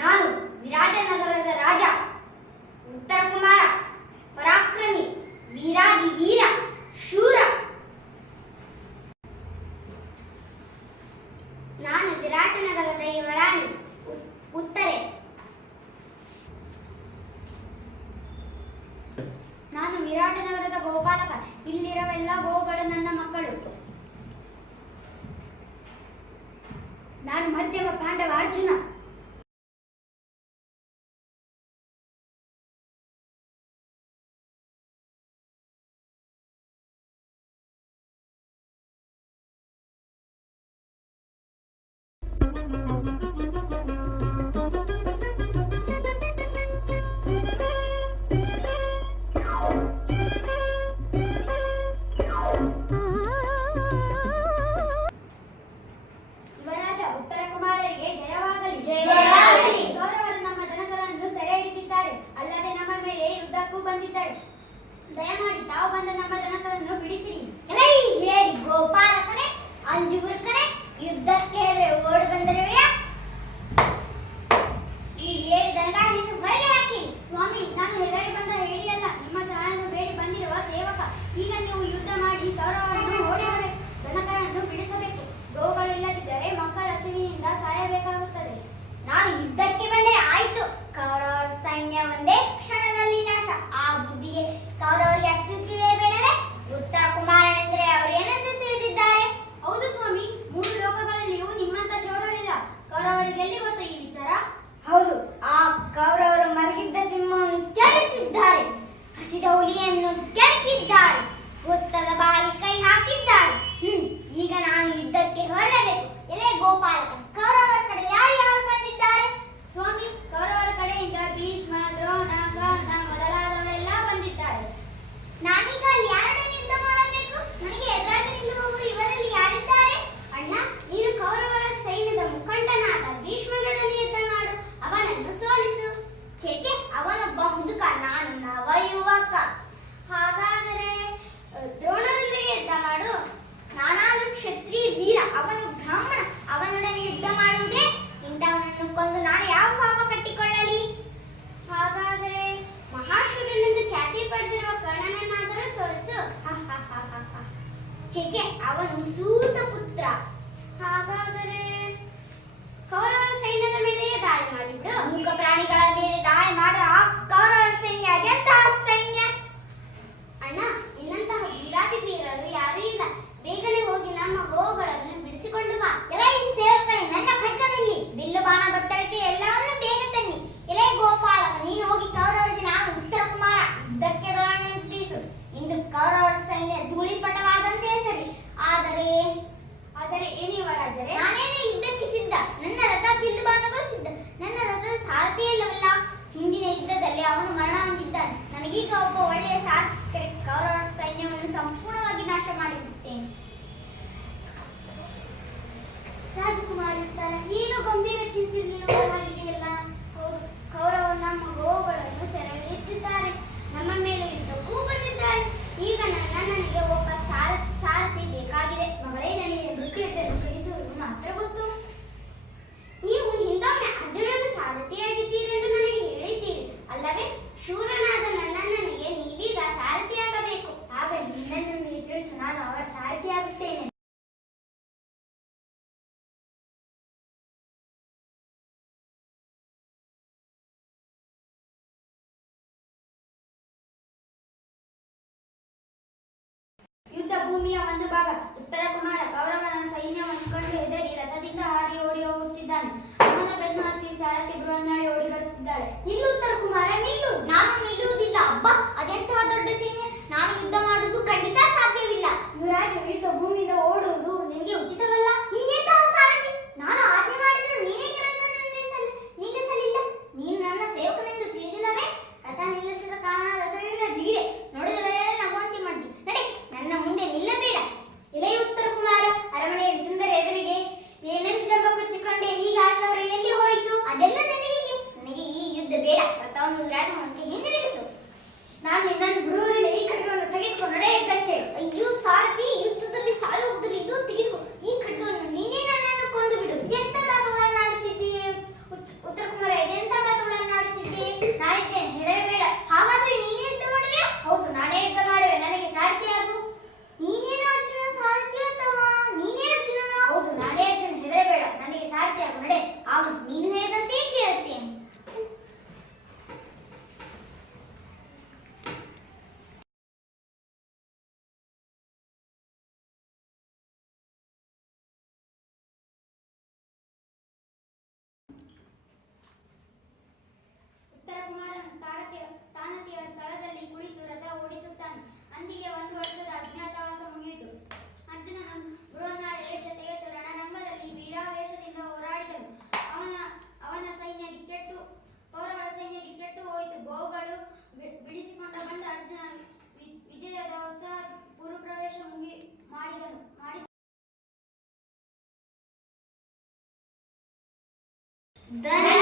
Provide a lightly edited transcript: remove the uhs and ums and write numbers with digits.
ನಾನು ವಿರಾಟನಗರದ ರಾಜ ಉತ್ತರ ಕುಮಾರ, ಪರಾಕ್ರಮಿ, ವೀರಾದಿ ವೀರ, ಶೂರ. ನಾನು ವಿರಾಟನಗರದ ಯುವರಾಣಿ ಉತ್ತರೆ. ನಾನು ವಿರಾಟನಗರದ ಗೋಪಾಲಕ. ಇಲ್ಲಿರವೆಲ್ಲ ಗೋಗಳು ನನ್ನ ಮಕ್ಕಳು. ನಾನು ಮಧ್ಯಮ ಪಾಂಡವ ಅರ್ಜುನ. ಯುವರಾಜ ಉತ್ತರ ಕುಮಾರರಿಗೆ ಜಯವಾಗಲಿ. ಜಯವಾಗಲಿ. ಕೌರವರು ನಮ್ಮ ದನಕರನ್ನು ಸೆರೆ ಹಿಡಿದಿದ್ದಾರೆ, ಅಲ್ಲದೆ ನಮ್ಮ ಮೇಲೆ ಯುದ್ಧಕ್ಕೂ ಬಂದಿದ್ದಾರೆ. ದಯಮಾಡಿ ತಾವು ಬಂದ ನಮ್ಮ ದನಕರನ್ನು ಬಿಡಿಸಿರಿ. ಹೇಳಿ ಗೋಪಾಲಕನೇ, ಅಂಜುಗುರ್ಕನೇ, ಯುದ್ಧಕ್ಕೆ ಓಡಿ ಬಂದಿರುವೆಯಾ? ಈ ಹೇಳಿ ದನಗಾಡಿಯನ್ನು ಹೊರಗೆ ಹಾಕಿ. ಸ್ವಾಮಿ, ನಾನು ಹೆದರಿ ಬಂದ ಹೇಳಿಯಲ್ಲ, ನಿಮ್ಮ ಸಹಾಯವನ್ನು ಬೇಡಿ ಬಂದಿರುವ ಸೇವಕ. ಈಗ ನೀವು ಯುದ್ಧ ಮಾಡಿ ಕೌರವರನ್ನು ಓಡಿಸಬೇಕು, ದನಕರನ್ನು ಬಿಡಿಸಬೇಕು. ಗೋಗಳಿಲ್ಲದಿದ್ದರೆ ಮಕ್ಕಳ ಹಸಿವಿನಿಂದ ಸಾಯಬೇಕಾಗುತ್ತದೆ. ನಾನು ಯುದ್ಧಕ್ಕೆ ಬಂದರೆ ಆಯ್ತು, ಕೌರವ ಸೈನ್ಯ ಒಂದೇ ಕ್ಷಣದಲ್ಲಿ ನಾಶ. ಆ ಬುದ್ಧಿಗೆ ಕೌರವರಿಗೆ ಅಷ್ಟು ತಿಳಿಯಬೇಡವೇ? ಉತ್ತರ ಕುಮಾರನೆಂದರೆ ಅವರೇನೆಂದು ತಿಳಿದಿದ್ದಾರೆ? ಹೌದು ಸ್ವಾಮಿ, 3 ಲೋಕಗಳಲ್ಲಿಯೂ ನಿಮ್ಮಂತ ಶೌರ್ಯವಿಲ್ಲ. ಕೌರವರಿಗೆ ಎಲ್ಲಿ ಗೊತ್ತು ಈ ವಿಚಾರ? ಹೌದು, ಆ ಕೌರವರು ಮಲಗಿದ್ದ ಸಿಂಹವನ್ನು ಚಲಿಸಿದ್ದಾರೆ, ಹಸಿದ ಹುಲಿಯನ್ನು ಕೆಣಕಿದ್ದಾರೆ, ಹುತ್ತದ ಬಾಯಿ ಕೈ ಹಾಕಿದ್ದಾರೆ. ಈಗ ನಾನು ಯುದ್ಧಕ್ಕೆ ಹೊರಡಬೇಕು. ಎಲೆ ಗೋಪಾಲಕ, ಕೌರವರ ಕಡೆ ಯಾರು ಬಂದಿದ್ದಾರೆ? ಸ್ವಾಮಿ, ಕೌರವರ ಕಡೆಯಿಂದ ಭೀಷ್ಮ, ದ್ರೋಣ, ಕರ್ಣ ಮೊದಲಾದವರೆಲ್ಲ ಬಂದಿದ್ದಾರೆ. ನಾನೀಗ ಅಲ್ಲಿ ಯಾರೊಡನೆ ಯುದ್ಧ ಮಾಡಬೇಕು? ನನಗೆ ಎದುರಾಗಿ ನಿಲ್ಲುವವರು ಇವರಲ್ಲಿ ಯಾರಿದ್ದಾರೆ? ಅಣ್ಣ, ನೀನು ಕೌರವರ ಸೈನ್ಯದ ಮುಖಂಡನಾದ ಭೀಷ್ಮರೊಡನೆ ಯುದ್ಧ ಮಾಡು, ಅವನನ್ನು ಸೋಲಿಸು. ಚೇಚೆ, ಅವನೊಬ್ಬ ಮುದುಕ, ನಾನು ನವ ಯುವಕ. ಹಾಗಾದರೆ ದ್ರೋಣರೊಂದಿಗೆ ಯುದ್ಧ ಮಾಡು. ನಾನಾದರೂ ಕ್ಷತ್ರಿಯ ವೀರ, ಅವನು ಬ್ರಾಹ್ಮಣ, ಅವನೊಡನೆ ಯುದ್ಧ ಮಾಡುವುದೇ? ಇಂಥವನನ್ನು ಕೊಂದು ನಾನು ಯಾವ ಪಾಪ ಕಟ್ಟಿಕೊಳ್ಳಲಿ? ಹಾಗಾದರೆ ಮಹಾಶೂರನೆಂದು ಖ್ಯಾತಿ ಪಡೆದಿರುವ ಕರ್ಣನನ್ನಾದರೂ ಸೋಲಿಸು. ಚೇಚೆ, ಅವನು ಸೂತ ಪುತ್ರ. ಹಾಗಾದರೆ ಕೌರವರ ಸೈನ್ಯದ ಮೇಲೆಯೇ ದಾಳಿ ಮಾಡಿಬಿಡು. ಮೂಕ ಪ್ರಾಣಿಗಳ ಮೇಲೆ ದಾಳಿ ಮಾಡುವ ಆ ಕೌರವರ ಸೈನ್ಯ ಅದೆಂತಹ ಸೈನ್ಯ? ಅಣ್ಣ, ನಿನ್ನಂತಹ ವೀರಾದಿ ವೀರರು ಯಾರೂ ಇಲ್ಲ. ಬೇಗನೆ ಹೋಗಿ ನಮ್ಮ ಗೋಗಳನ್ನು ಬಿಡಿಸಿಕೊಂಡು ಬಾ. ಎಲೈ ಸೇವಕರೇ, ನನ್ನ ಖಡ್ಗವೆಲ್ಲಿ? ಬಿಲ್ಲು ಬಾಣ ಬತ್ತಳಿಕೆ ಎಲ್ಲವನ್ನೂ ಬೇಗ ತನ್ನಿ. ಎಲೈ ಗೋಪಾಲಕ, ನೀನು ಹೋಗಿ ಕೌರವರಿಗೆ ನಾನು ಉತ್ತರ ಕುಮಾರ ಯುದ್ಧಕ್ಕೆ ಬರೋಣ ತಿಳಿಸು. ಇಂದು ಕೌರವರ ಸೈನ್ಯ ಧೂಳಿಪಟವಾದಂತೆ ಸರಿ. ಆದರೆ ಏನು ಯುವರಾಜರೇ? ನಾನೇನೇ ಯುದ್ಧಕ್ಕೆ ಸಿದ್ಧ. ನನ್ನ ರಥ ಬಿಲ್ಲು ಬಾಣಗಳು ಸಿದ್ಧ. ನನ್ನ ರಥದ ಸಾರಥಿಯೇ ಇಲ್ಲವಲ್ಲ. ಹಿಂದಿನ ಯುದ್ಧದಲ್ಲಿ ಅವನು ಮರಣ ಹೊಂದಿದ್ದಾನೆ. ನನಗೀಗ ಒಬ್ಬ ಒಳ್ಳೆಯ ಸಾರಥಿ ಸಿಕ್ಕರೆ ಕೌರವರ ಸೈನ್ಯವನ್ನು ಸಂಪೂರ್ಣವಾಗಿ ನಾಶ ಮಾಡಿಬಿಡುತ್ತೇನೆ. ರಾಜಕುಮಾರಿ ಉತ್ತರ, ಏನು ಗಂಭೀರ ಚಿಂತಿರಲಿರುವಾಗಿದೆಯಲ್ಲ? ಹೌದು, ಕೌರವರು ನಮ್ಮ ಗೋವುಗಳನ್ನು ಸೆರೆ ಹಿಡಿಯುತ್ತಿದ್ದಾರೆ, ನಮ್ಮ ಮೇಲೆ ಯುದ್ಧಕ್ಕೂ ಬಂದಿದ್ದಾರೆ. ಈಗ ನನಗೆ ಒಬ್ಬ ಸಾರಥಿ ಬೇಕಾಗಿದೆ. ಮಗಳೇ, ನನಗೆ ನೃತ್ಯವನ್ನು ಕಲಿಸುವುದು ಮಾತ್ರ ಗೊತ್ತು. ನೀವು ಹಿಂದೊಮ್ಮೆ ಅರ್ಜುನನ ಸಾರಥಿಯಾಗಿದ್ದೀರಿ ಎಂದು ನನಗೆ ಹೇಳಿದ್ದೀರಿ ಅಲ್ಲವೇ? ಶೂರನಾದ ನನಗೆ ನೀವೀಗ ಸಾರಥಿಯಾಗಬೇಕು. ಆಗ ನಿನ್ನನ್ನು ತಿಳಿಸು, ನಾನು ಅವರ ಸಾರಥಿಯಾಗುತ್ತೇನೆ. ಯುದ್ಧ ಭೂಮಿಯ ಒಂದು ಭಾಗ. ಉತ್ತರ ಕುಮಾರ ಕೌರವನ ಸೈನ್ಯವನ್ನು ಕಂಡು ಹೆದರಿ ರಥದಿಂದ ಹಾರಿ ಓಡಿ ಹೋಗುತ್ತಿದ್ದಾನೆ. ಅವನ ಬೆನ್ನು ಹತ್ತಿ ಸಾರಥಿ ಬೃಹನ್ನಾಳಿ ಓಡಿ ಬರುತ್ತಿದ್ದಾಳೆ. ನಿಲ್ಲು ಉತ್ತರ ಕುಮಾರ, ನಿಲ್ಲು. ನಾನು ನಿಲ್ಲುವುದಿಲ್ಲ. ಅಬ್ಬಾ, ಅದೆಂತಹ ದೊಡ್ಡ ಸೈನ್ಯ! ನಾನು ಯುದ್ಧ ಮಾಡುವುದು ಖಂಡಿತ ಸಾಧ್ಯವಿಲ್ಲ. ಯುವರಾಜ, ಯುದ್ಧ ಭೂಮಿಯಿಂದ ಓಡುವುದು ನಿನಗೆ ಉಚಿತವಲ್ಲ. ನೀನೆಂತಹ ಸಾರಥಿ? ನಾನು ಆಜ್ಞೆ ಮಾಡಿದರೂ ನೀನೇಕೆ ನಿಲ್ಲಿಸಲಿಲ್ಲ? ನೀನು ನನ್ನ ಸೇವಕನೆಂದು ತಿಳಿದಿಲ್ಲವೇ? ರಥ ನಿಲ್ಲಿಸಿದ ಕಾರಣ ರಥದಿಂದ ಜಿಗಿದೆ. ನೋಡಿದವರೆಲ್ಲ ನಗುವಂತೆ ಮಾಡಿ ನಡೆ, ನನ್ನ ಮುಂದೆ ನಿಲ್ಲಬೇಡ. ಎಲೆ ಉತ್ತರ ಕುಮಾರ, ಅರಮನೆಯಲ್ಲಿ ಸುಂದರ ಎದುರಿಗೆ ಏನೆಂದು ಜಂಬ ಕೊಚ್ಚಿಕೊಂಡೆ. ಈಗ ಆಶಾವರು ಎಲ್ಲಿ ಹೋಯಿತು? ಅದೆಲ್ಲ ನನಗೆ ಈ ಯುದ್ಧ ಬೇಡ. ರಥವನ್ನು ವಿರಾಟನಕ್ಕೆ ಹಿಂದಿರುಗಿಸು. ನಾನು ನಿನ್ನನ್ನು ಬಿಡುವುದಿಲ್ಲ. ಈ ಖಡ್ಗವನ್ನು ತೆಗೆದುಕೊಂಡು ನಡೆ ಯುದ್ಧಕ್ಕೆ. ಅಯ್ಯೋ ಸಾರಥಿ, ಯುದ್ಧದಲ್ಲಿ ಸಾಯುವುದನ್ನು ಇದು ತೆಗೆದುಕೋ. ಈ ಖಡ್ಗವನ್ನು ನೀನೇ ನನ್ನನ್ನು ಕೊಂದು ಬಿಡು. ಎಂತ ಮಾತುಗಳನ್ನು ಆಡುತ್ತಿದ್ದೀಯೇ ಉತ್ತರ ಕುಮಾರ? ಧನ್ಯವಾದ.